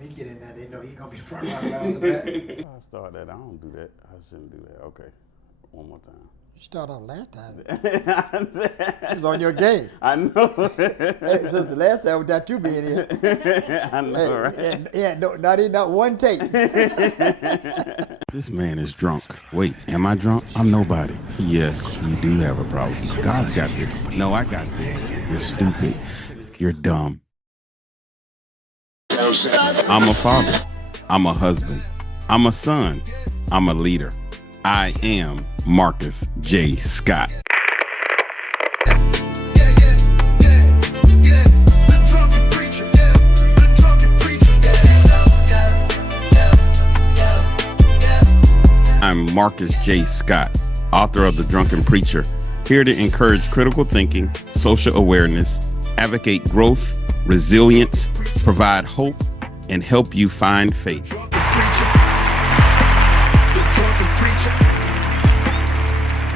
He get in there, they know he gonna be front running around the back. I start that. I don't do that. I shouldn't do that. Okay. One more time. You started off last time. You was on your game. I know. Hey, since the last time without you being here. I know, right? Yeah, no, not one take. This man is drunk. Wait, am I drunk? I'm nobody. Yes, you do have a problem. God's got this. No, I got this. You're stupid. You're dumb. I'm a father. I'm a husband. I'm a son. I'm a leader. I am Marcus J. Scott. I'm Marcus J. Scott, author of The Drunken Preacher, here to encourage critical thinking, social awareness, advocate growth, resilience, provide hope, and help you find faith.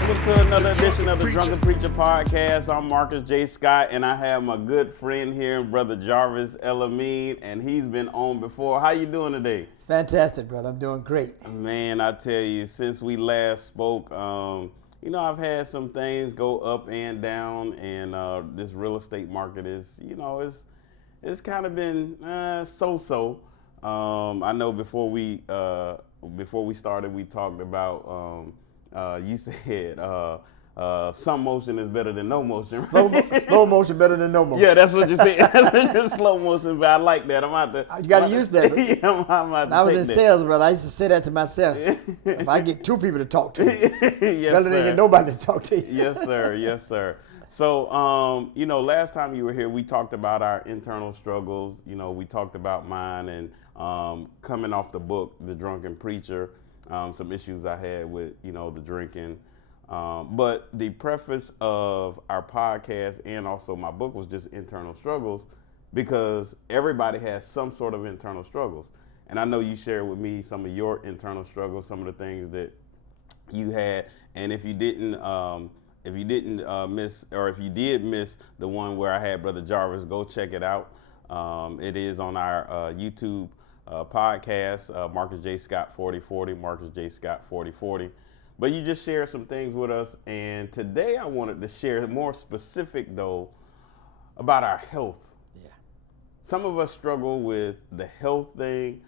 Welcome to another edition of the Drunken Preacher podcast. I'm Marcus J. Scott, and I have my good friend here, Brother Jarvis EL-Amin, and he's been on before. How you doing today? Fantastic, brother. I'm doing great. Man, I tell you, since we last spoke, I've had some things go up and down, and this real estate market is, it's kind of been so-so. I know before we started, we talked about you said some motion is better than no motion. Right? Slow motion better than no motion. Yeah, that's what you said. That's slow motion, but I like that. I'm out to. You got to use that. Yeah, I'm out to I was in that. sales, brother. I used to say that to myself. If I get two people to talk to you, yes, better than get nobody to talk to you. Yes, sir. Yes, sir. So, last time you were here, we talked about our internal struggles. We talked about mine and coming off the book, The Drunken Preacher, some issues I had with, the drinking. But the preface of our podcast and also my book was just internal struggles, because everybody has some sort of internal struggles. And I know you shared with me some of your internal struggles, some of the things that you had. And if you didn't miss, or if you did miss the one where I had Brother Jarvis, go check it out. It is on our YouTube podcast, Marcus J. Scott 4040, Marcus J. Scott 4040. But you just shared some things with us, and today I wanted to share more specific, though, about our health. Yeah. Some of us struggle with the health thing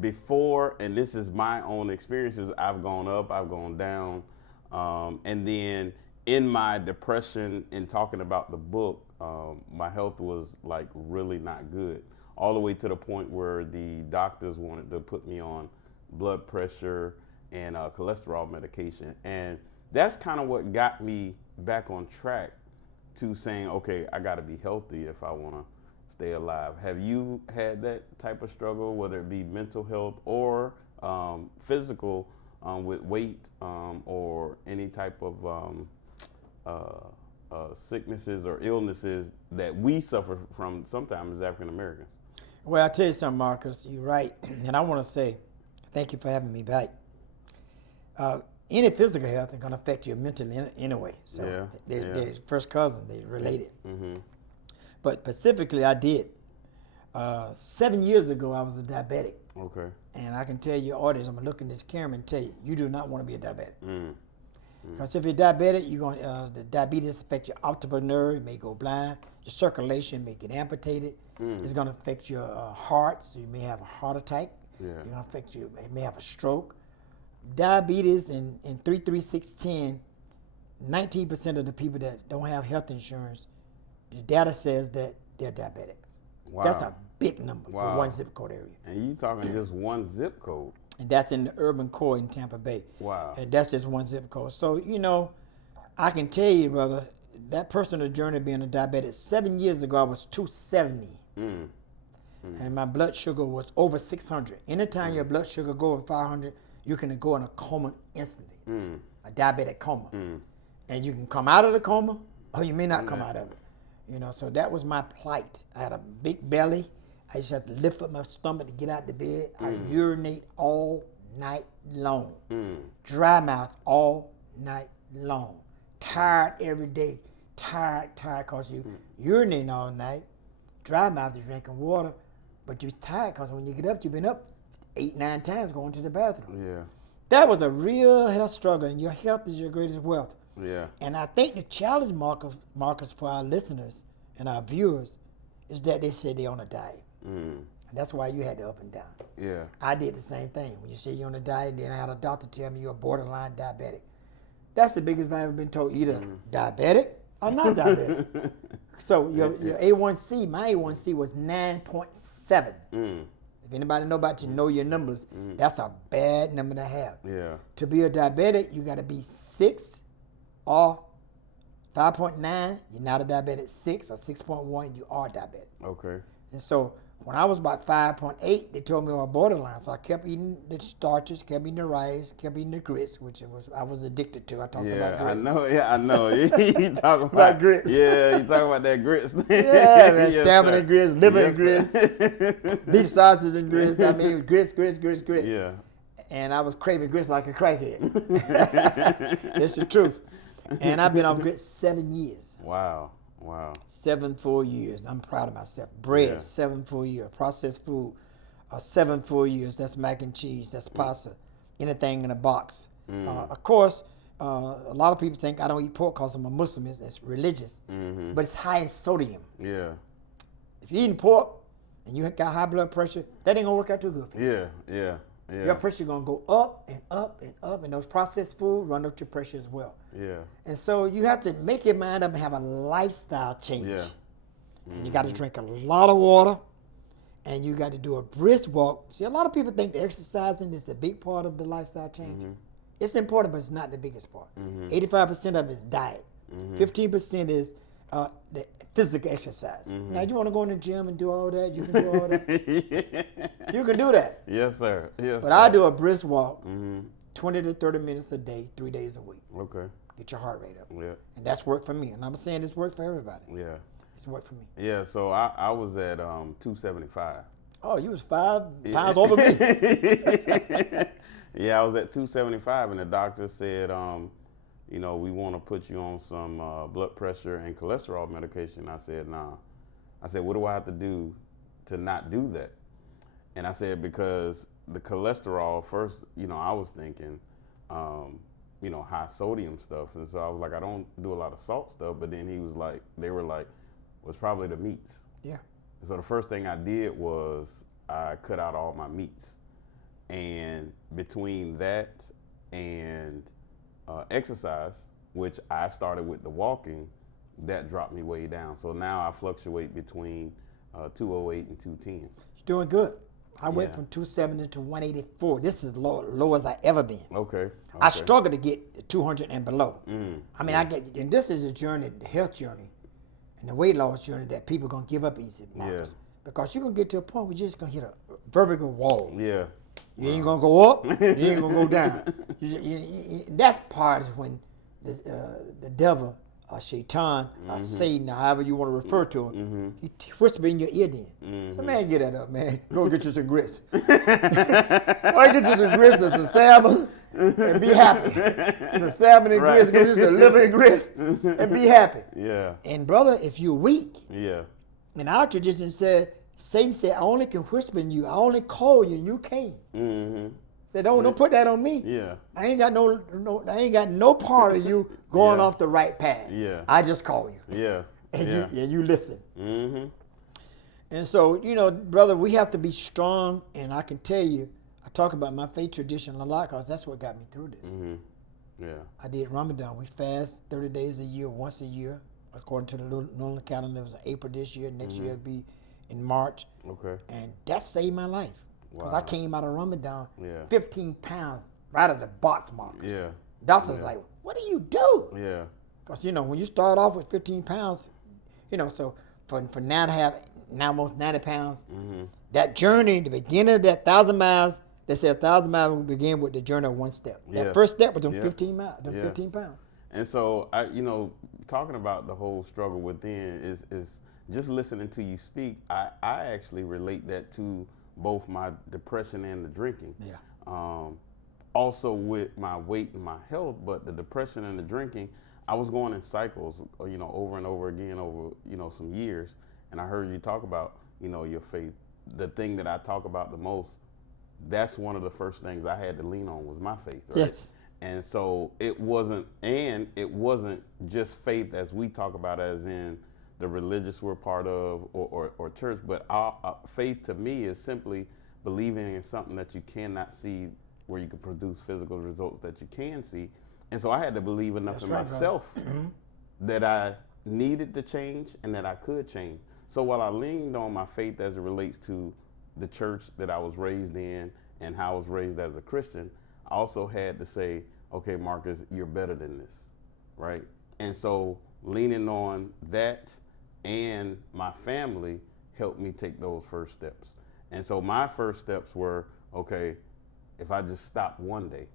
before, and this is my own experiences. I've gone up, I've gone down, and then in my depression, in talking about the book, my health was like really not good, all the way to the point where the doctors wanted to put me on blood pressure and cholesterol medication. And that's kind of what got me back on track to saying, okay, I got to be healthy if I want to stay alive. Have you had that type of struggle, whether it be mental health or physical, with weight or any type of sicknesses or illnesses that we suffer from sometimes as African Americans? Well, I'll tell you something, Marcus. You're right. And I want to say thank you for having me back. Any physical health is going to affect you mentally anyway. So they're first cousins, they're related. Mm-hmm. But specifically, I did. 7 years ago, I was a diabetic. Okay. And I can tell your audience, I'm going to look in this camera and tell you, you do not want to be a diabetic. Because if you're diabetic, the diabetes affect your optic nerve, it may go blind, your circulation may get amputated. It's going to affect your heart, so you may have a heart attack. Yeah. It's going to affect you, you may have a stroke. Diabetes in 33610, 19% of the people that don't have health insurance, the data says that they're diabetics. Wow. That's a big number for one zip code area. And you talking just one zip code? And that's in the urban core in Tampa Bay. Wow. And that's just one zip code. So, I can tell you, brother, that personal journey being a diabetic, 7 years ago, I was 270. And my blood sugar was over 600. Anytime your blood sugar go over 500, you can go in a coma instantly, a diabetic coma. And you can come out of the coma, or you may not come out of it. So that was my plight. I had a big belly. I just had to lift up my stomach to get out the bed. I urinate all night long. Dry mouth all night long. Tired every day. Tired, because you urinating all night. Dry mouth is drinking water. but you're tired because when you get up, you've been up 8, 9 times going to the bathroom. Yeah. That was a real health struggle, and your health is your greatest wealth. Yeah. And I think the challenge markers for our listeners and our viewers is that they say they're on a diet. And that's why you had the up and down. Yeah. I did the same thing. When you say you're on a diet, then I had a doctor tell me you're borderline diabetic. That's the biggest lie I've been told, either diabetic or not diabetic. So your A1C, my A1C was 9.7. If anybody know your numbers, that's a bad number to have. Yeah. To be a diabetic, you got to be 6 or 5.9. You're not a diabetic. 6 or 6.1, you are diabetic. Okay. And so when I was about 5.8, they told me I was borderline. So I kept eating the starches, kept eating the rice, kept eating the grits, which I was addicted to. I talked about grits. I know. You talking about grits. Yeah, you talking about that grits. Yeah, man, Yes, salmon sir. and grits, liver and Yes, grits, beef sausage and grits. I mean, grits. Yeah. And I was craving grits like a crackhead. It's the truth. And I've been off grits 7 years. Wow. 7 full years. I'm proud of myself. Bread, Yeah. 7 full years. Processed food, 7 full years. That's mac and cheese. That's pasta. Anything in a box. Of course, a lot of people think I don't eat pork because I'm a Muslim. It's religious. But it's high in sodium. Yeah. If you're eating pork and you got high blood pressure, that ain't going to work out too good for you. Yeah. Your pressure going to go up and up and up. And those processed food run up your pressure as well. Yeah. And so you have to make your mind up and have a lifestyle change. Yeah. And you got to drink a lot of water, and you got to do a brisk walk. See, a lot of people think the exercising is the big part of the lifestyle change. It's important, but it's not the biggest part. 85% of it is diet. 15% is the physical exercise. Now, you want to go in the gym and do all that, you can do all that. You can do that. Yes, sir. But I do a brisk walk, 20 to 30 minutes a day, 3 days a week. Okay. Get your heart rate up. Yeah. And that's worked for me. And I'm saying it's worked for everybody. Yeah. It's worked for me. Yeah. So I was at 275. Oh, you was 5 pounds over me. Yeah, I was at 275, and the doctor said, we want to put you on some blood pressure and cholesterol medication. I said, nah. I said, what do I have to do to not do that? And I said, because the cholesterol, first, I was thinking, high sodium stuff. And so I was like, I don't do a lot of salt stuff. But then they were like, well, it's probably the meats. Yeah. So the first thing I did was I cut out all my meats. And between that and exercise, which I started with the walking, that dropped me way down. So now I fluctuate between 208 and 210. You're doing good. I went from 270 to 184. This is low as I ever been. Okay. I struggle to get to 200 and below. I mean, and this is a journey, the health journey, and the weight loss journey that people are going to give up easy, Marcus. Because you're going to get to a point where you're just going to hit a vertical wall. Yeah. You ain't going to go up, you ain't going to go down. That's part is when the devil, Shaitan, Satan, however you want to refer to him, he whisper in your ear then. So, man, get that up, man. Go get you some grits. Go get you some grits or some salmon and be happy. Some salmon and grits, go get you some liver and grits and be happy. Yeah. And, brother, if you're weak, Yeah. in our tradition said, Satan said, I only can whisper in you. I only call you and you came. Said, don't put that on me. Yeah. I ain't got no part of you going off the right path. Yeah. I just call you. Yeah. And you listen. And so, brother, we have to be strong. And I can tell you, I talk about my faith tradition a lot because that's what got me through this. Yeah. I did Ramadan. We fast 30 days a year, once a year. According to the lunar calendar, it was April this year. Next year it'll be in March. Okay. And that saved my life. Because I came out of Ramadan 15 pounds right out of the box, Marcus. Yeah. Doctor's like, what do you do? Yeah. Because, when you start off with 15 pounds, so for now to have now almost 90 pounds, that journey, the beginning of that 1,000 miles, they say 1,000 miles will begin with the journey of one step. That first step was them 15 miles, 15 pounds. And so, talking about the whole struggle within is just listening to you speak, I actually relate that to both my depression and the drinking. Yeah. Also with my weight and my health, but the depression and the drinking, I was going in cycles, over and over again over, some years. And I heard you talk about, your faith the thing that I talk about the most, that's one of the first things I had to lean on was my faith, right? Yes. And so it wasn't just faith as we talk about as in the religious we're part of or church, but our faith to me is simply believing in something that you cannot see, where you can produce physical results that you can see. And so I had to believe enough in myself that I needed to change and that I could change. So while I leaned on my faith as it relates to the church that I was raised in and how I was raised as a Christian, I also had to say, okay, Marcus, you're better than this, right? And so leaning on that and my family helped me take those first steps. And so my first steps were, okay, if I just stop one day,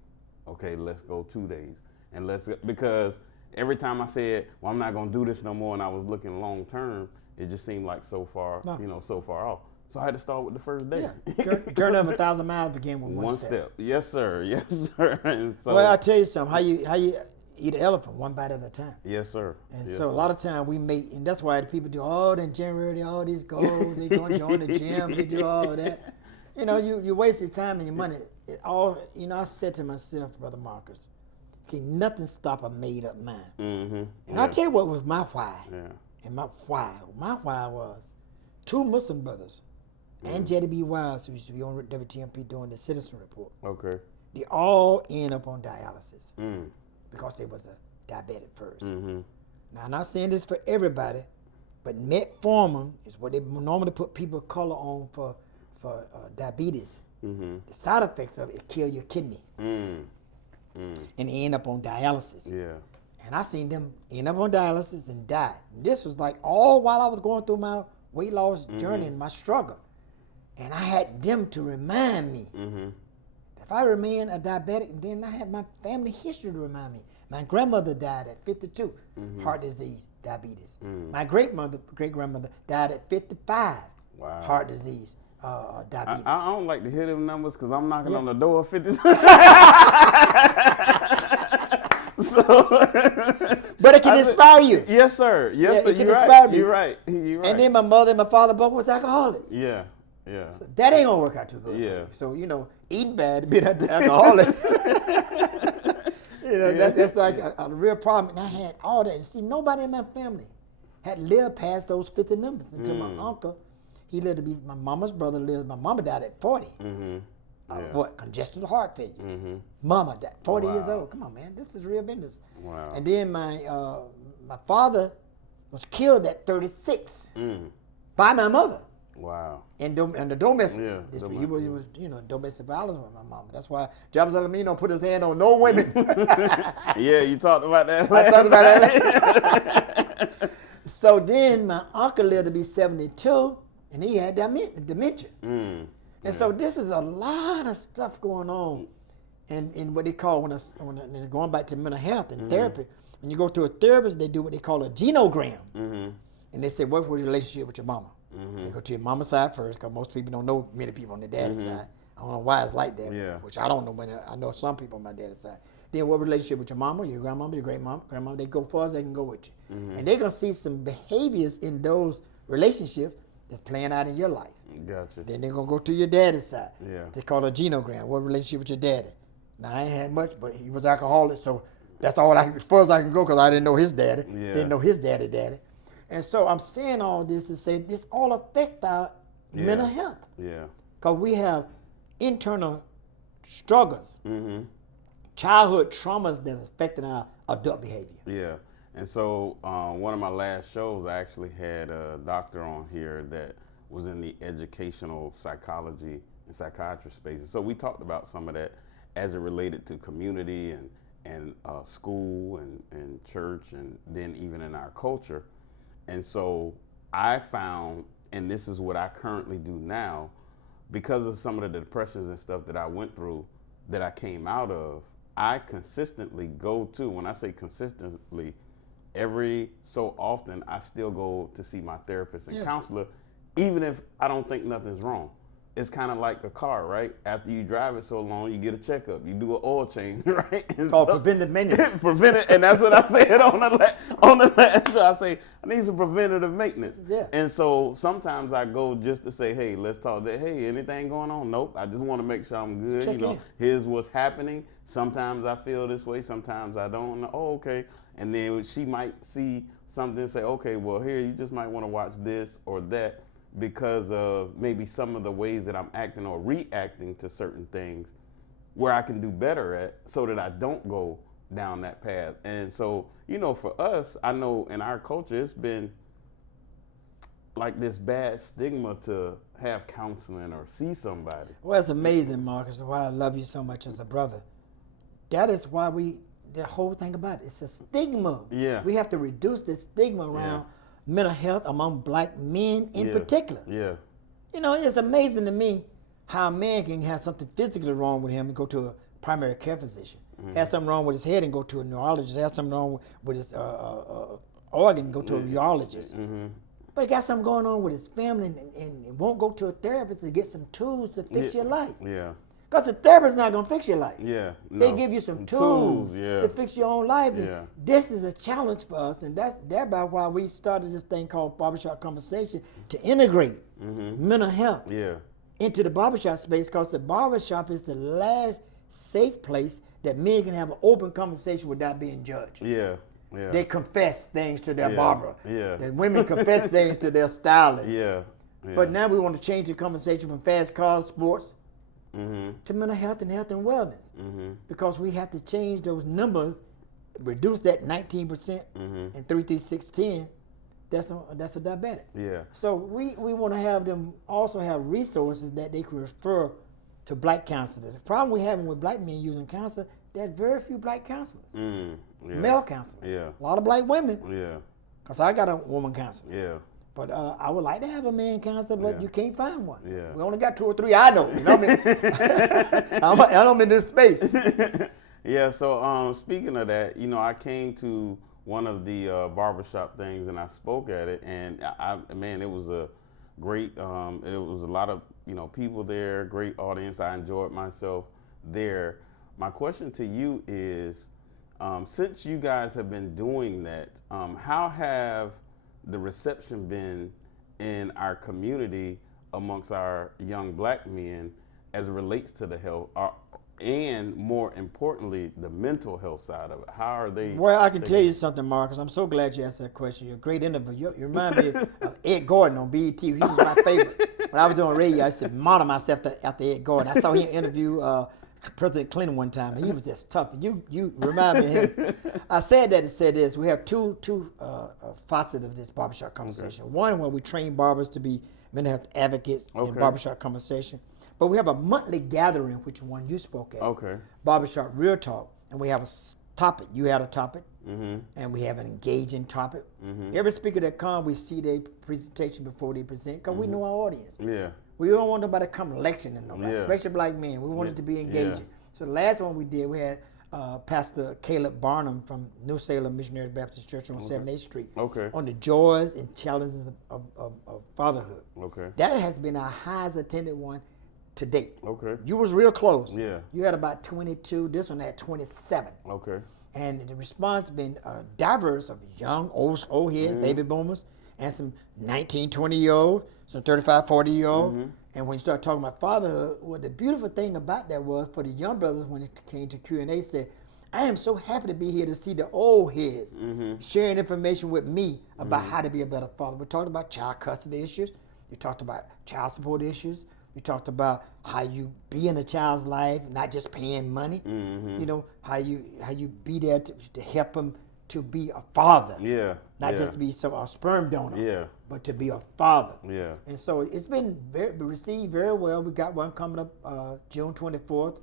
okay, let's go 2 days. And because every time I said, well, I'm not gonna do this no more, and I was looking long term, it just seemed like so far, so far off. So I had to start with the first day. Yeah. Journey of 1,000 miles began with one step. Yes, sir. Yes, sir. And so, well, I'll tell you something. How you eat an elephant one bite at a time. Yes, sir. And yes, so sir. a lot of time we make, and that's why the people do all in January, all these goals. They go and join the gym. They do all of that. You know, you waste your time and your money. It all. You know, I said to myself, Brother Marcus, can nothing stop a made up mind. Mm-hmm. And I'll tell you what was my why. Yeah. And my why was 2 Muslim brothers. And Jetty B. Wise, who used to be on WTMP doing the Citizen Report. Okay. They all end up on dialysis because they was a diabetic first. Mm-hmm. Now, I'm not saying this for everybody, but metformin is what they normally put people of color on for diabetes. Mm-hmm. The side effects of it kill your kidney. And they end up on dialysis. Yeah. And I seen them end up on dialysis and die. And this was like all while I was going through my weight loss journey and my struggle. And I had them to remind me. If I remain a diabetic, and then I had my family history to remind me. My grandmother died at 52, heart disease, diabetes. My great-grandmother died at 55, heart disease, diabetes. I don't like to hear them numbers because I'm knocking on the door of 50. But it can inspire you. Yes, sir. Yes, sir. It can inspire me. You're right. And then my mother and my father both was alcoholics. Yeah. Yeah. So that ain't gonna work out too good. Yeah. For you. So eating bad, being an alcoholic. That's like a real problem. And I had all that. And see, nobody in my family had lived past those 50 numbers until my uncle. He lived to be my mama's brother. My mama died at 40. Congestive heart failure. Mama died 40 years old. Come on, man, this is real business. Wow. And then my father was killed at 36 by my mother. Wow. And the domestic, he was domestic violence with my mama. That's why Jarvis EL-Amin don't put his hand on no women. Yeah, you talked about that. I talked about that. So then my uncle lived to be 72, and he had dementia. And so this is a lot of stuff going on, in what they call when going back to mental health and therapy. When you go to a therapist, they do what they call a genogram, and they say, "What was your relationship with your mama?" They go to your mama's side first, because most people don't know many people on their daddy's side. I don't know why it's like that, which I don't know. I know some people on my daddy's side. Then what relationship with your mama, your grandmama, your grandmama, they go far as they can go with you. And they're going to see some behaviors in those relationships that's playing out in your life. Gotcha. Then they're going to go to your daddy's side. Yeah. They call it a genogram. What relationship with your daddy? Now, I ain't had much, but he was alcoholic, so that's all as far as I can go, because I didn't know his daddy. Didn't know his daddy. And so I'm saying all this to say this all affect our mental health. Yeah. Because we have internal struggles, childhood traumas that's affecting our adult behavior. Yeah. And so one of my last shows, I actually had a doctor on here that was in the educational psychology and psychiatry spaces. So we talked about some of that as it related to community and school and church, and then even in our culture. And so I found, and this is what I currently do now, because of some of the depressions and stuff that I went through, that I came out of, I consistently go to, when I say consistently, every so often I still go to see my therapist and counselor, even if I don't think nothing's wrong. it's kind of like a car, right? After you drive it so long, you get a checkup. You do an oil change, right? It's called preventive maintenance. Preventive, and that's what I said on the last show. I say I need some preventative maintenance. Yeah. And so sometimes I go just to say, hey, let's talk. That hey, anything going on? Nope. I just want to make sure I'm good. Check in. Here's what's happening. Sometimes I feel this way. Sometimes I don't. Oh, okay. And then she might see something and say, okay, well, here you just might want to watch this or that, because of maybe some of the ways that I'm acting or reacting to certain things where I can do better at, so that I don't go down that path. And so, for us, I know in our culture, it's been like this bad stigma to have counseling or see somebody. Well, it's amazing, Marcus, why I love you so much as a brother. That is why the whole thing about it, it's a stigma. Yeah. We have to reduce the stigma around mental health among black men in particular. Yeah. It's amazing to me how a man can have something physically wrong with him and go to a primary care physician. Have something wrong with his head and go to a neurologist. Have something wrong with his organ and go to a urologist. But he got something going on with his family and won't go to a therapist to get some tools to fix your life. Yeah. Because the therapist not going to fix your life. Yeah. They give you some tools to fix your own life. Yeah. This is a challenge for us, and that's thereby why we started this thing called Barbershop Conversation, to integrate mental health into the barbershop space, because the barbershop is the last safe place that men can have an open conversation without being judged. Yeah. Yeah. They confess things to their barber. Yeah. The women confess things to their stylist. Yeah. But now we want to change the conversation from fast cars, sports, to mental health and wellness, because we have to change those numbers, reduce that 19% and 33610. That's a diabetic. Yeah. So we want to have them also have resources that they can refer to black counselors. The problem we having with black men using counselors, there are very few black counselors, male counselors. Yeah. A lot of black women. Yeah. Because I got a woman counselor. Yeah. But I would like to have a man counselor, but you can't find one. Yeah. We only got 2 or 3 I know. What I mean? I'm in this space. Yeah, so speaking of that, I came to one of the barbershop things and I spoke at it, and it was a great, it was a lot of, people there, great audience. I enjoyed myself there. My question to you is, since you guys have been doing that, how have the reception been in our community amongst our young black men as it relates to the health, and more importantly, the mental health side of it? How are they? Well, I can tell you something, Marcus. I'm so glad you asked that question. You're a great interview. You remind me of Ed Gordon on BET. He was my favorite. When I was doing radio, I used to model myself after Ed Gordon. I saw him interview President Clinton one time, and he was just tough. You remind me of him. I said that to say this. We have two facets of this barbershop conversation. One, where we train barbers to be mental health advocates in barbershop conversation. But we have a monthly gathering, which one you spoke at. Barbershop Real Talk. And we have a topic. You had a topic. And we have an engaging topic. Every speaker that comes, we see their presentation before they present, because we know our audience. Yeah. We don't want nobody to come lecturing nobody, especially black men. We want it to be engaging. Yeah. So the last one we did, we had Pastor Caleb Barnum from New Salem Missionary Baptist Church on 78th Street on the joys and challenges of fatherhood. That has been our highest attended one to date. You was real close. Yeah. You had about 22. This one had 27. And the response has been diverse of young, old heads, baby boomers, and some 19, 20-year-olds, some 35, 40-year-olds. And when you start talking about fatherhood, well, the beautiful thing about that was, for the young brothers, when it came to Q&A, said, I am so happy to be here to see the old heads sharing information with me about how to be a better father. We talked about child custody issues. We talked about child support issues. We talked about how you be in a child's life, not just paying money. How you be there to help them to be a father. Not just to be a sperm donor, but to be a father. And so it's been received very well. We got one coming up June 24th.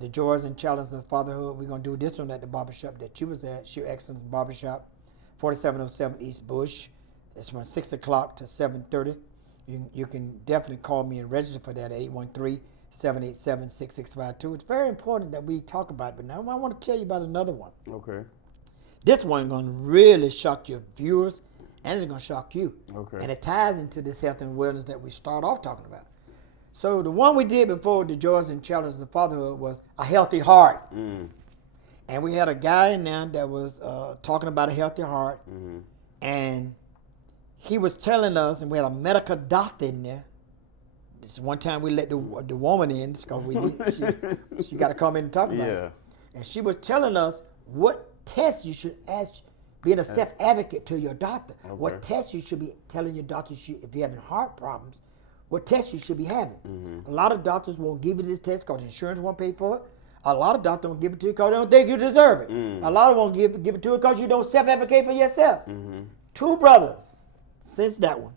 The Joys and Challenges of Fatherhood. We're going to do this one at the barbershop that you was at, Sheer Excellence Barbershop, 4707 East Bush. It's from 6 o'clock to 7:30. You can definitely call me and register for that at 813-787-6652. It's very important that we talk about it. But now I want to tell you about another one. This one is going to really shock your viewers, and it's going to shock you. And it ties into this health and wellness that we start off talking about. So the one we did before the Joys and Challenges of Fatherhood was A Healthy Heart. And we had a guy in there that was talking about a healthy heart. And he was telling us, and we had a medical doctor in there. This one time we let the woman in because she got to come in and talk about it. And she was telling us what tests you should ask, being a self-advocate to your doctor. Okay. What tests you should be telling your doctor if you're having heart problems, what tests you should be having. A lot of doctors won't give you this test because insurance won't pay for it. A lot of doctors won't give it to you because they don't think you deserve it. A lot of them won't give it to you because you don't self-advocate for yourself. 2 brothers, since that one,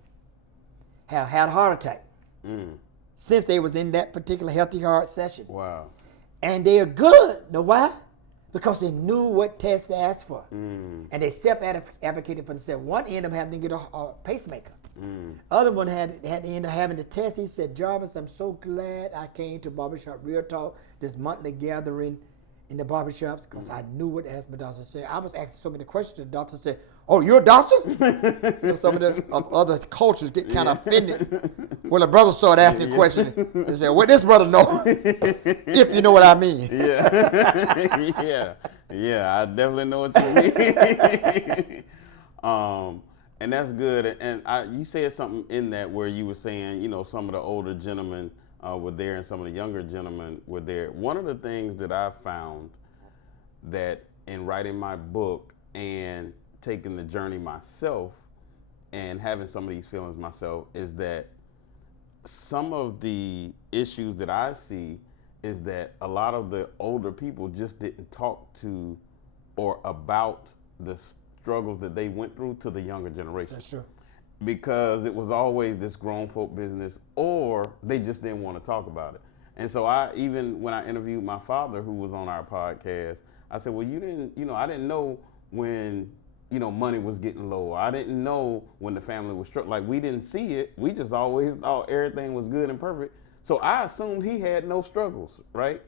have had a heart attack. Since they was in that particular healthy heart session. Wow. And they are good. Know why? Because they knew what test to ask for. And they self-advocated for themselves. One ended up having to get a pacemaker. Other one had to end up having the test. He said, Jarvis, I'm so glad I came to Barbershop Real Talk, this monthly gathering in the barbershops, because I knew what to ask my doctor. Said I was asking so many questions. The doctor said, "Oh, you're a doctor?" Some of the other cultures get kind of offended when a brother started asking questions. They say, "Well, this brother know," if you know what I mean. Yeah, I definitely know what you mean. And that's good. And you said something in that where you were saying, some of the older gentlemen were there and some of the younger gentlemen were there. One of the things that I found that in writing my book and taking the journey myself and having some of these feelings myself is that some of the issues that I see is that a lot of the older people just didn't talk to or about the struggles that they went through to the younger generation. That's true. Because it was always this grown folk business, or they just didn't want to talk about it. And so even when I interviewed my father, who was on our podcast, I said, well, you didn't, I didn't know when, money was getting low. I didn't know when the family was struggling. Like, we didn't see it. We just always thought everything was good and perfect. So I assumed he had no struggles, right?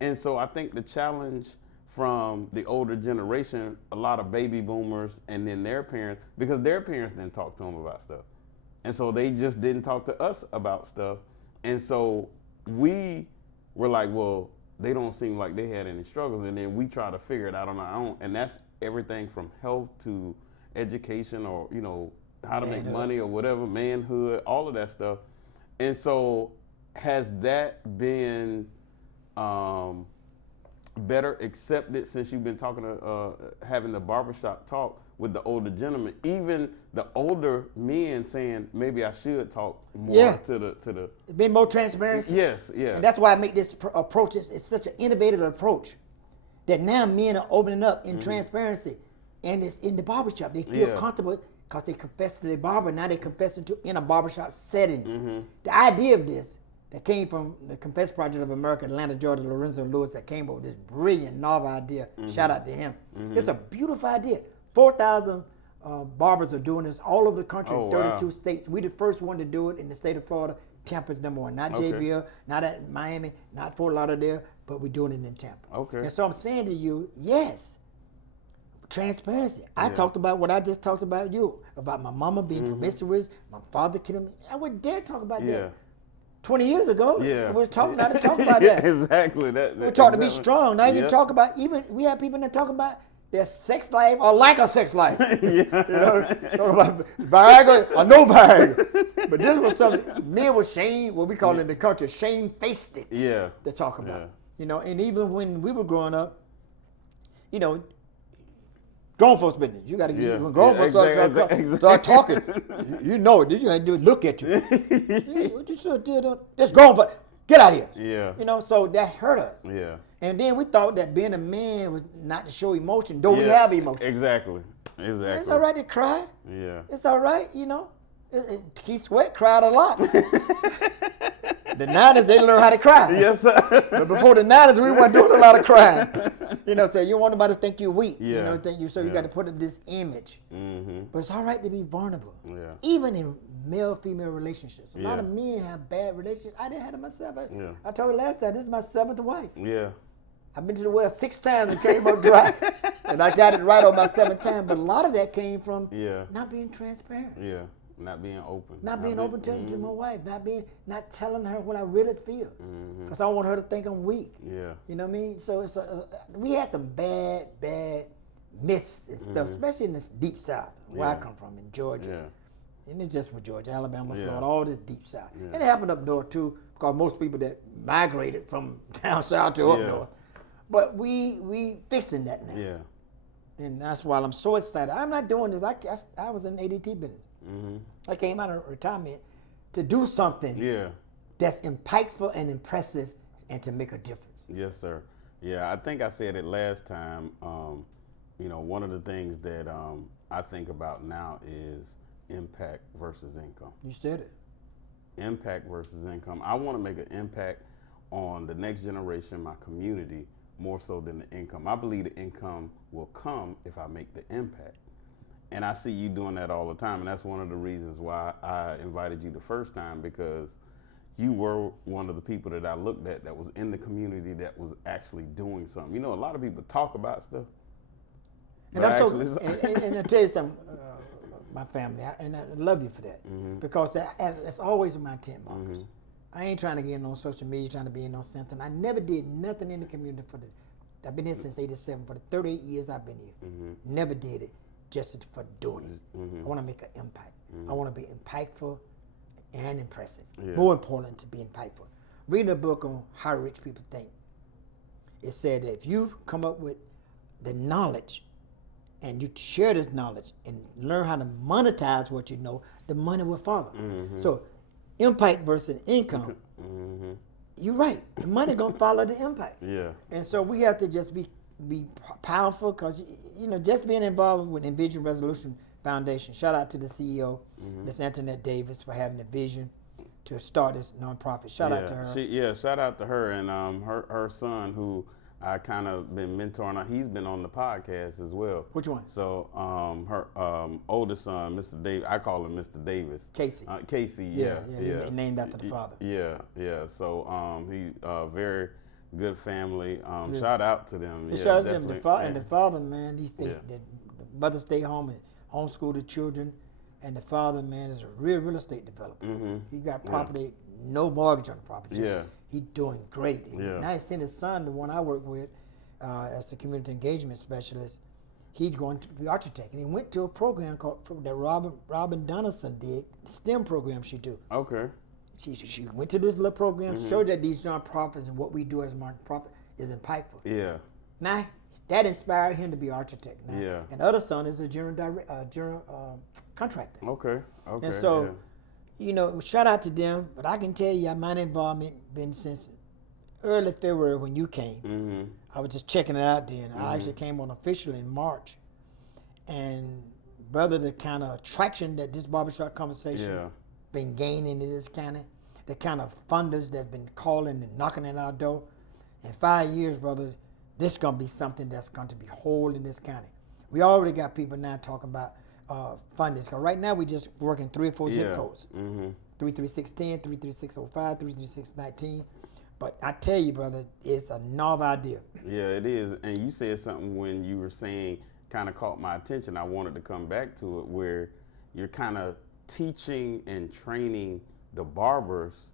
And so I think the challenge from the older generation, a lot of baby boomers and then their parents, because their parents didn't talk to them about stuff. And so they just didn't talk to us about stuff. And so we were like, well, they don't seem like they had any struggles. And then we try to figure it out on our own. And that's everything from health to education or, how to make money or whatever, manhood, all of that stuff. And so has that been better accepted since you've been talking to having the barbershop talk with the older gentlemen, even the older men saying maybe I should talk more to the be more transparency. Yes, and that's why I make this approach. It's such an innovative approach that now men are opening up in transparency, and it's in the barbershop. They feel comfortable because they confess to their barber. Now they confess in a barbershop setting. The idea of this that came from the Confess Project of America, Atlanta, Georgia, Lorenzo Lewis, that came up with this brilliant, novel idea. Shout out to him. It's a beautiful idea. 4,000 barbers are doing this all over the country in 32 states. We the first one to do it in the state of Florida. Tampa's number one. Not JBL, not at Miami, not Fort Lauderdale, but we're doing it in Tampa. Okay. And so I'm saying to you, yes, transparency. I talked about what I just talked about you, about my mama being promiscuous, my father killing me. I wouldn't dare talk about that. 20 years ago, we was talking not to talk about that. Exactly. We talk to be strong. Not even talk about, we have people that talk about their sex life or lack of sex life. Talk about Viagra or no Viagra. But this was something, men were shame, what we call in the culture, shame-faced it to talk about. And even when we were growing up, grown folks business. You got to get when grown folks start talking. You know it. You had to look at you. What you still did? This grown folks, get out of here. So that hurt us. And then we thought that being a man was not to show emotion, though we have emotion. Exactly. It's all right to cry. It's all right. Keith Sweat cried a lot. The 90s, they learned how to cry. Yes, sir. But before the 90s, we weren't doing a lot of crying. So you don't want nobody to think you're weak. So you got to put up this image. But it's all right to be vulnerable. Even in male-female relationships. A lot of men have bad relationships. I didn't have it myself. I told you last time, this is my 7th wife. I've been to the well 6 times and came up dry. And I got it right on my 7th time. But a lot of that came from not being transparent. Not being open. Not being open to my wife. Not telling her what I really feel. Because I don't want her to think I'm weak. Yeah. You know what I mean? So it's we had some bad myths and stuff, especially in this deep South, where I come from, in Georgia. Yeah. And it's just with Georgia, Alabama, Yeah. Florida, all this deep South. Yeah. And it happened up north too, because most people that migrated from down south to up Yeah. north. But we fixing that now. Yeah. And that's why I'm so excited. I'm not doing this. I was in ADT business. I came out of retirement to do something Yeah. that's impactful and impressive and to make a difference. Yes, sir. Yeah, I think I said it last time. You know, one of the things that I think about now is impact versus income. You said it. Impact versus income. I want to make an impact on the next generation, my community, more so than the income. I believe the income will come if I make the impact. And I see you doing that all the time. And that's one of the reasons why I invited you the first time, because you were one of the people that I looked at that was in the community that was actually doing something. You know, a lot of people talk about stuff. And I tell you something, my family, and I love you for that, because that's always my intent, Marcus. I ain't trying to get on social media, trying to be in no something. I never did nothing in the community I've been here since '87. For the 38 years I've been here, never did it just for doing it. I want to make an impact. I want to be impactful and impressive. Yeah. More important to be impactful. Reading a book on how rich people think, it said that if you come up with the knowledge and you share this knowledge and learn how to monetize what you know, the money will follow. So impact versus income, you're right. The money gonna follow the impact. Yeah. And so we have to just be powerful, because you know, just being involved with Envision Resolution Foundation. Shout out to the CEO, Miss Antoinette Davis, for having the vision to start this nonprofit. Shout out to her. Shout out to her and her son, who I kind of been mentoring. He's been on the podcast as well. Which one? So her oldest son, Mr. Davis, I call him Mr. Davis. Casey. Casey, Yeah. Named after the father. Yeah. So he very good family. Shout out to them. Shout out to them. And the father, man, he says that the mother stay home and homeschool the children, and the father, man, is a real estate developer. He got property, no mortgage on the property. He doing great. Now he sent his son, the one I work with, as the community engagement specialist. He's going to be architect, and he went to a program called that Robin Donaldson did, STEM program she do. Okay. She went to this little program, showed that these nonprofits and what we do as nonprofit is impactful. Yeah. Now that inspired him to be architect. Now. Yeah. And the other son is a general contractor. Okay. And so, you know, shout out to them. But I can tell you, my involvement been since early February when you came. I was just checking it out then. I actually came on officially in March. And brother, the kind of traction that this barbershop conversation been gaining in this county, the kind of funders that's been calling and knocking at our door. In 5 years, brother, this is going to be something that's going to be whole in this county. We already got people now talking about funders. Because right now we just working 3 or 4 zip codes. 33610, 33605, 33619. But I tell you, brother, it's a novel idea. Yeah, it is. And you said something when you were saying, kind of caught my attention. I wanted to come back to it, where you're kind of teaching and training the barbers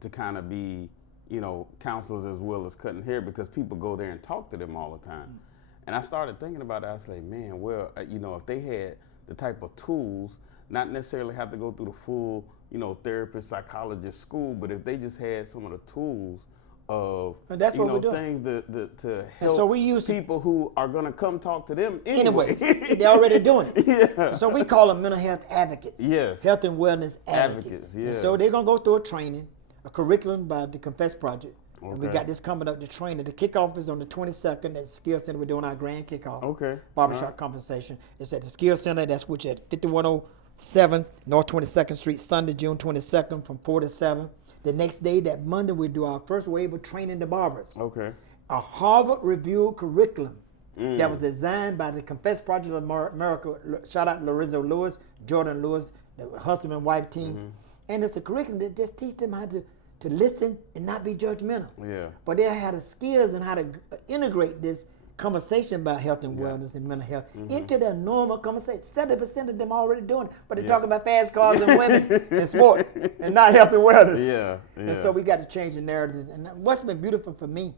to kind of be, you know, counselors as well as cutting hair, because people go there and talk to them all the time. And I started thinking about it. I was like, man, well, you know, if they had the type of tools, not necessarily have to go through the full, you know, therapist, psychologist school, but if they just had some of the tools of, that's you what know, we're doing. things to help so we use people who are going to come talk to them anyway. They're already doing it. So we call them mental health advocates. Yes. Health and wellness advocates. Yeah. And so they're going to go through a training, a curriculum by the Confess Project. Okay. And we got this coming up, the training. The kickoff is on the 22nd at the Skill Center. We're doing our grand kickoff. Okay. Barbershop Conversation. It's at the Skill Center. That's which at 5107 North 22nd Street, Sunday, June 22nd from 4 to 7. The next day, that Monday, we'll do our first wave of training the barbers. Okay. A Harvard review curriculum that was designed by the Confess Project of America. Shout out Lorenzo Lewis, Jordan Lewis, the husband and wife team. And it's a curriculum that just teach them how to listen and not be judgmental. Yeah. But they have the skills and how to integrate this conversation about health and wellness and mental health into their normal conversation. 70% of them already doing it, but they're talking about fast cars and women and sports and not health and wellness. And so we got to change the narrative. And what's been beautiful for me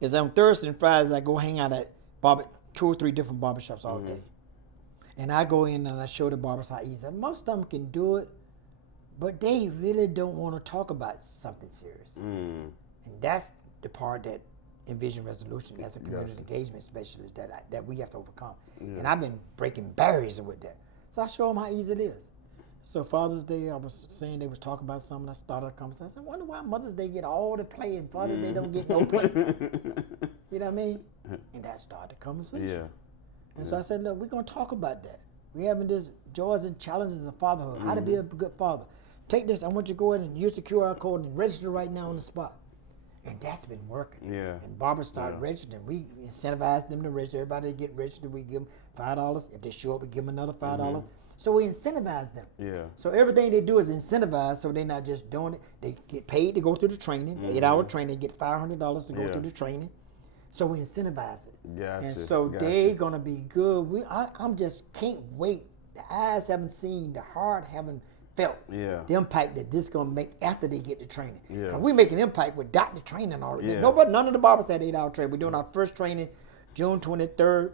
is on Thursday and Fridays I go hang out at 2 or 3 different barbershops all day. And I go in and I show the barbers how easy. Most of them can do it, but they really don't want to talk about something serious. And that's the part that Envision Resolution as a community engagement specialist that we have to overcome. And I've been breaking barriers with that. So I show them how easy it is. So Father's Day, I was saying they was talking about something. I started a conversation. I said, I wonder why Mother's Day get all the play and Father's Day don't get no play. You know what I mean? And that started the conversation. And so I said, look, we're going to talk about that. We're having this joys and challenges of fatherhood, how to be a good father. Take this, I want you to go ahead and use the QR code and register right now on the spot. And that's been working. And barbers started registering. We incentivized them to register. Everybody get registered. We give them $5. If they show up, we give them another $5. So we incentivize them. So everything they do is incentivized, so they're not just doing it. They get paid to go through the training, 8-hour training. They get $500 to go through the training. So we incentivize it. And so they're going to be good. I'm just can't wait. The eyes haven't seen, the heart haven't felt the impact that this going to make after they get the training. Cause we make an impact without the training already. None of the barbers had 8-hour training. We're doing our first training June 23rd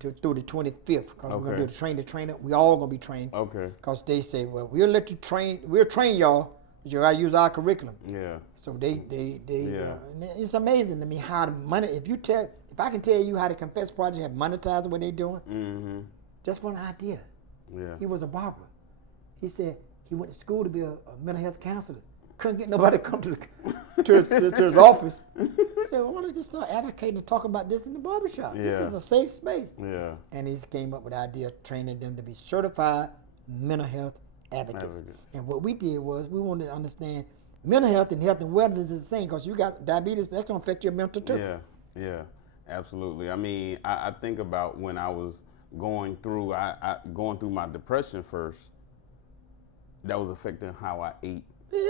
through the 25th. Because we're going to do the training. We all going to be trained. Because they say, well, we'll let you train. We'll train y'all, but you got to use our curriculum. So they it's amazing to me how the money, if I can tell you how the Confess Project have monetized what they're doing, just for an idea. He was a barber. He said, he went to school to be a mental health counselor. Couldn't get nobody to come to his office. He said, well, why don't you just start advocating and talking about this in the barbershop? This is a safe space. And he came up with the idea of training them to be certified mental health advocates. And what we did was we wanted to understand mental health and wellness is the same, because you got diabetes, that's going to affect your mental too. Absolutely. I mean, I think about when I was going through my depression first. That was affecting how I ate.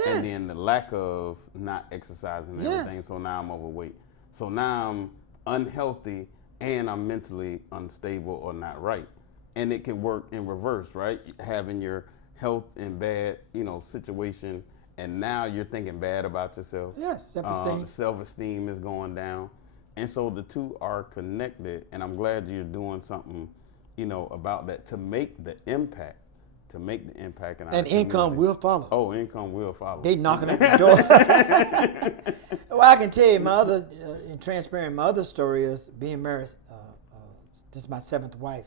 And then the lack of not exercising and everything. So now I'm overweight. So now I'm unhealthy and I'm mentally unstable or not right. And it can work in reverse, right? Having your health in bad, situation, and now you're thinking bad about yourself. Self-esteem. Self-esteem is going down. And so the two are connected, and I'm glad you're doing something, about that to make the impact. And income will follow. Oh, income will follow. They knocking at the door. Well, I can tell you my other story is being married. This is my 7th wife.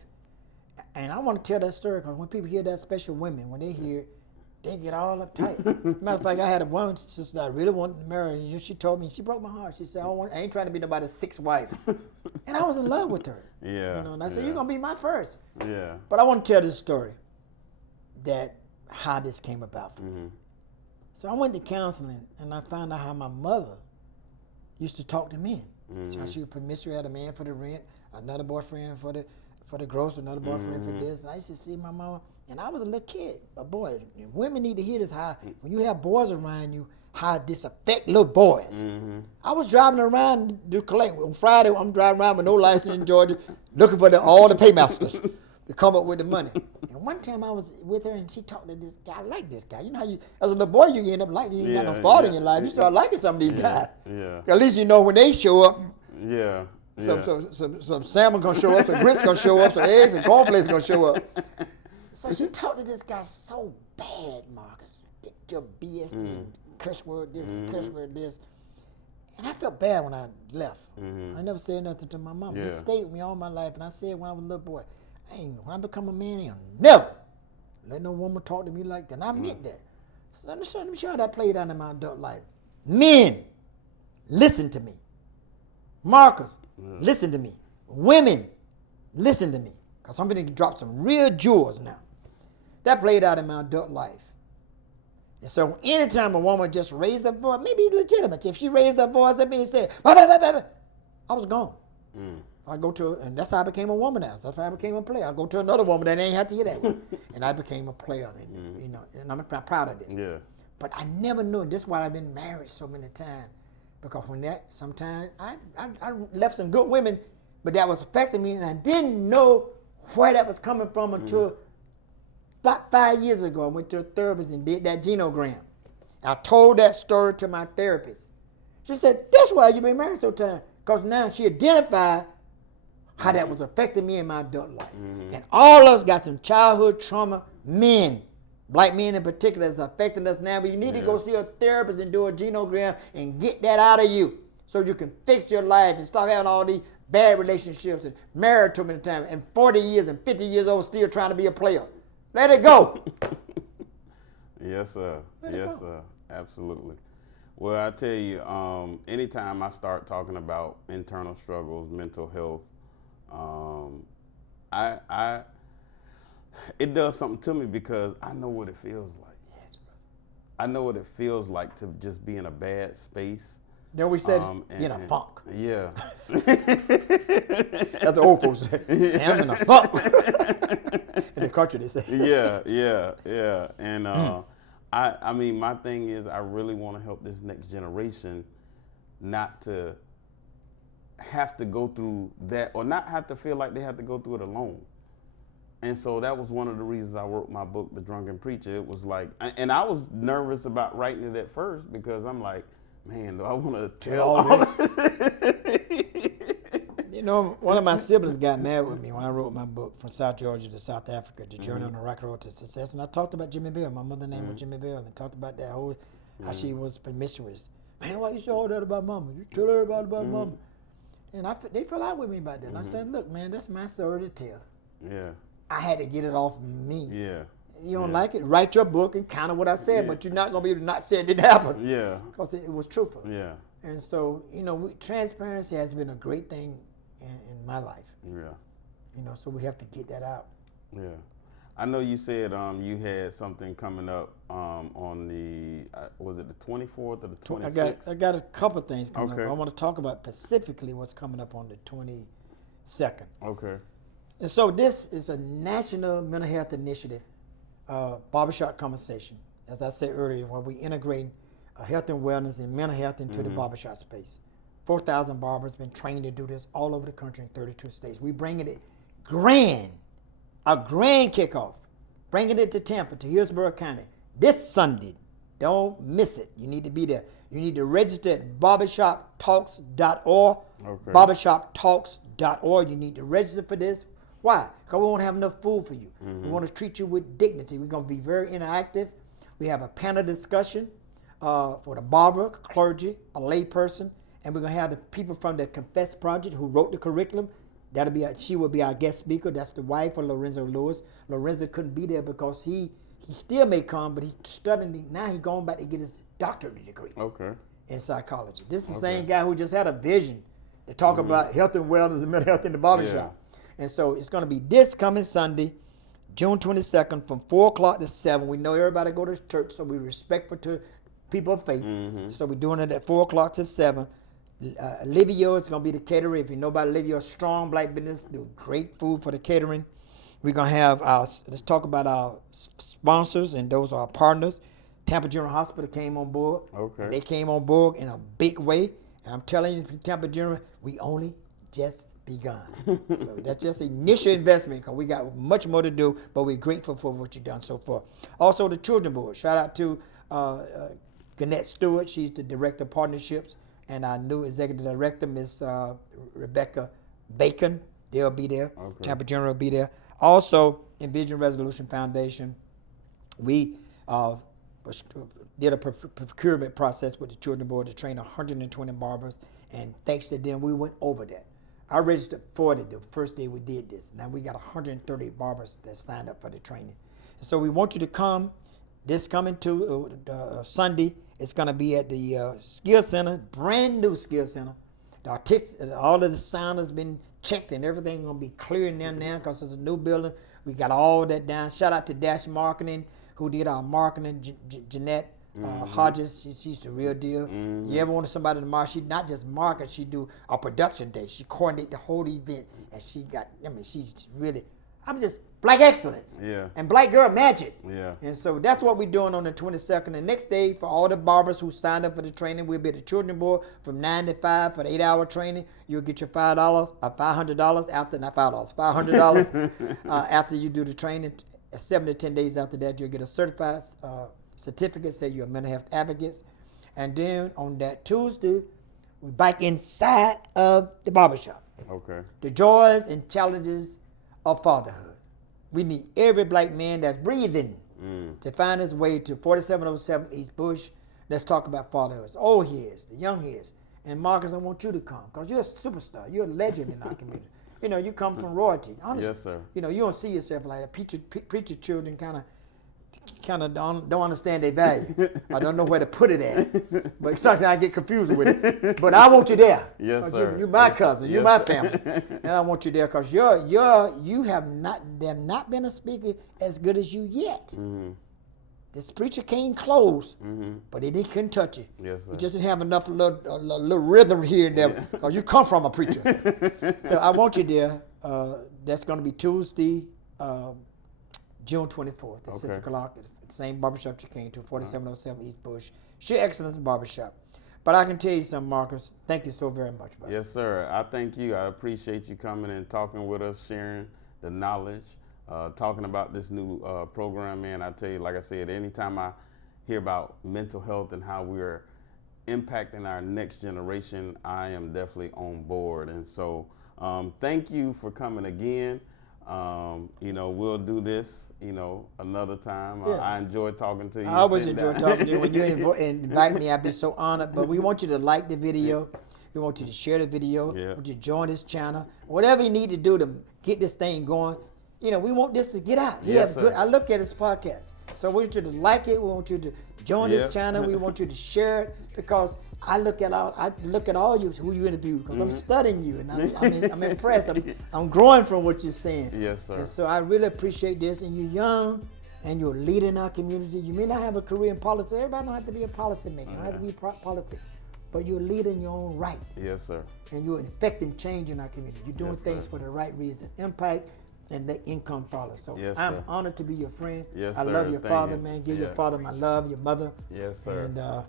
And I want to tell that story because when people hear that, special women, when they hear it, they get all uptight. Matter of fact, I had a woman sister I really wanted to marry, and she told me, she broke my heart. She said, I ain't trying to be nobody's 6th wife. And I was in love with her. And I said, you're going to be my first. But I want to tell this story. How this came about for me. So I went to counseling and I found out how my mother used to talk to men. So she would promise you had a man for the rent, another boyfriend for the grocery, another boyfriend for this. And I used to see my mama, and I was a little kid, but boy, women need to hear this, how when you have boys around you, how this affect little boys. I was driving around to collect. On Friday, I'm driving around with no license in Georgia, looking for all the paymasters to come up with the money. And one time I was with her and she talked to this guy. I like this guy. You know how you, as a little boy, you end up liking, you ain't got no father in your life. You start liking some of these guys. At least you know when they show up, some salmon gonna show up, some grits gonna show up, some eggs and cornflakes gonna show up. So she talked to this guy so bad, Marcus. Get your BS and curse word this and curse word this. And I felt bad when I left. I never said nothing to my mom. It stayed with me all my life. And I said when I was a little boy, when I become a man, I'll never let no woman talk to me like that. And I meant that. So let me show you how that played out in my adult life. Men, listen to me. Marcus, listen to me. Women, listen to me. Because I'm going to drop some real jewels now. That played out in my adult life. And so anytime a woman just raised her voice, maybe legitimate. If she raised her voice at me and said, bah, bah, bah, bah, bah, I was gone. I go to, and that's how I became a womanizer. That's how I became a player. I go to another woman that ain't have to hear that one. And I became a player, and I'm proud of this. But I never knew, and this is why I've been married so many times. Because when that, sometimes I left some good women, but that was affecting me, and I didn't know where that was coming from until about 5 years ago. I went to a therapist and did that genogram. I told that story to my therapist. She said, that's why you've been married so time. Because now she identified how that was affecting me in my adult life. And all of us got some childhood trauma, men, black men in particular, that's affecting us now. But you need to go see a therapist and do a genogram and get that out of you so you can fix your life and stop having all these bad relationships and married too many times and 40 years and 50 years old still trying to be a player. Let it go. Yes, sir. Yes, sir. Absolutely. Well, I tell you, anytime I start talking about internal struggles, mental health, it does something to me because I know what it feels like. Yes, brother. I know what it feels like to just be in a bad space. Then we said, in a funk. Yeah. That's the old folks say. I'm in a funk. In the country, they say. Yeah. And I mean, my thing is, I really want to help this next generation not to have to go through that, or not have to feel like they have to go through it alone. And so that was one of the reasons I wrote my book, The Drunken Preacher. It was like, and I was nervous about writing it at first because I'm like, man, do I want to tell all this? You know, one of my siblings got mad with me when I wrote my book, From South Georgia to South Africa, The Journey on the Rock Road to Success. And I talked about Jimmy Bell. My mother's name was Jimmy Bell. And talked about that whole, how she was promiscuous. Man, why you say all that about mama? You tell everybody about mama. And they fell out with me about that. And I said, look, man, that's my story to tell. Yeah. I had to get it off me. Yeah. You don't like it? Write your book and counter what I said, but you're not going to be able to not say it didn't happen. Yeah. Because it was truthful. Yeah. And so, you know, transparency has been a great thing in my life. Yeah. You know, so we have to get that out. Yeah. I know you said you had something coming up on the, was it the 24th or the 26th? I got a couple things coming Okay. up. I want to talk about specifically what's coming up on the 22nd. Okay. And so this is a national mental health initiative, barbershop conversation. As I said earlier, where we integrate health and wellness and mental health into the barbershop space. 4,000 barbers been trained to do this all over the country in 32 states. We bringing it a grand kickoff, bringing it to Tampa, to Hillsborough County this Sunday. Don't miss it. You need to be there. You need to register at barbershoptalks.org. Okay. Barbershoptalks.org. You need to register for this. Why? Because we won't have enough food for you. We want to treat you with dignity. We're going to be very interactive. We have a panel discussion for the barber, clergy, a lay person, and we're going to have the people from the Confess Project who wrote the curriculum. She will be our guest speaker. That's the wife of Lorenzo Lewis. Lorenzo couldn't be there because he still may come, but he's studying. Now he's going back to get his doctorate degree in psychology. This is the same guy who just had a vision to talk about health and wellness and mental health in the barbershop. And so it's going to be this coming Sunday, June 22nd, from 4 o'clock to 7. We know everybody go to church, so we're respectful to people of faith. So we're doing it at 4 o'clock to 7. Livio is going to be the caterer. If you know about Livio, strong black business, do great food for the catering. We're going to have let's talk about our sponsors, and those are our partners. Tampa General Hospital came on board. And they came on board in a big way. And I'm telling you, Tampa General, we only just begun. So that's just initial investment because we got much more to do, but we're grateful for what you've done so far. Also, the Children Board. Shout out to Gannett Stewart. She's the Director of Partnerships. And our new Executive Director, Ms. Rebecca Bacon. They'll be there. Tampa General will be there. Also, Envision Resolution Foundation. We did a procurement process with the Children Board to train 120 barbers. And thanks to them, we went over that. I registered 40 the first day we did this. Now we got 130 barbers that signed up for the training. So we want you to come. This coming to Sunday. It's going to be at the Skill Center, brand new Skill Center. All of the sound has been checked and everything's going to be clear in there now because it's a new building. We got all that down. Shout out to Dash Marketing, who did our marketing, Jeanette Hodges. She's the real deal. You ever wanted somebody to market? She not just market, she do a production day. She coordinate the whole event, and she's really I'm just black excellence. Yeah. And black girl magic. Yeah. And so that's what we're doing on the 22nd. The next day, for all the barbers who signed up for the training, we'll be at the children's board from 9 to 5 for the 8-hour training. You'll get your $500 after, not $5, $500 after you do the training. 7 to 10 days after that, you'll get a certified certificate, say you're a mental health advocate. And then on that Tuesday, we're back inside of the barbershop. Okay. The joys and challenges of fatherhood. We need every black man that's breathing to find his way to 4707 East Bush. Let's talk about fatherhood. Old heads, the young heads. And Marcus, I want you to come because you're a superstar. You're a legend in our community. You know, you come from royalty. Honestly, Yes, sir. You know, you don't see yourself like that. Preacher children kind of don't understand their value. I don't know where to put it at. But sometimes I get confused with it. But I want you there. Yes, sir. You're my cousin. You're Yes, my family. And I want you there because you have not been a speaker as good as you yet. Mm-hmm. This preacher came close, Mm-hmm. but he couldn't touch it. Yes, sir. He just didn't have enough little rhythm here and there because you come from a preacher. So I want you there. That's going to be Tuesday, June 24th at 6 o'clock at the same barbershop you came to, 4707 East Bush. Sheer Excellence Barbershop. But I can tell you something, Marcus. Thank you so very much, brother. Yes, sir. I thank you. I appreciate you coming and talking with us, sharing the knowledge, talking about this new program, man. I tell you, like I said, anytime I hear about mental health and how we're impacting our next generation, I am definitely on board. And so thank you for coming again. You know, we'll do this, you know, another time. Yeah. I enjoy talking to you. I always enjoy talking to you. When you invite me, I'd be so honored. But we want you to like the video. We want you to share the video. Yeah. We want you to join this channel. Whatever you need to do to get this thing going. You know, we want this to get out. Yes, sir. I look at this podcast. So we want you to like it. We want you to join this channel. We want you to share it because I look at all you who you interview because I'm studying you and I'm impressed. I'm growing from what you're saying. Yes, sir. And so I really appreciate this. And you're young and you're a leader in our community. You may not have a career in politics. Everybody don't have to be a policymaker. You don't have to be politics. But you're a leader in your own right. Yes, sir. And you're affecting change in our community. You're doing things for the right reason. Impact and let income follow. So Yes, I'm sir. honored to be your friend. Yes, I sir. love your Thank father, you. man. Give Yeah. your father my love, your mother. Yes, sir. And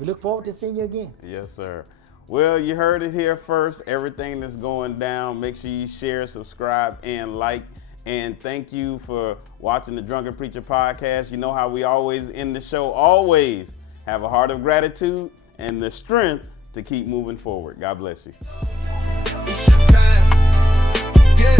we look forward to seeing you again. Yes, sir. Well, you heard it here first. Everything that's going down, make sure you share, subscribe, and like. And thank you for watching the Drunken Preacher podcast. You know how we always end the show. Always have a heart of gratitude and the strength to keep moving forward. God bless you. It's your time. Yeah.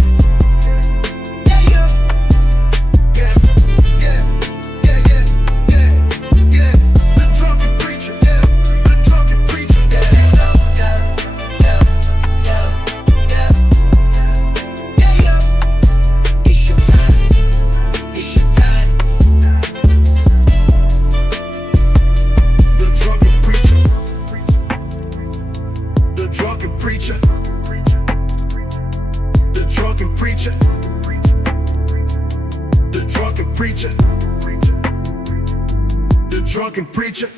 The drunken preacher. The drunken preacher. It's your time. It's your time. The drunken preacher. The drunken preacher. The drunken preacher. The drunken preacher. The drunken preacher.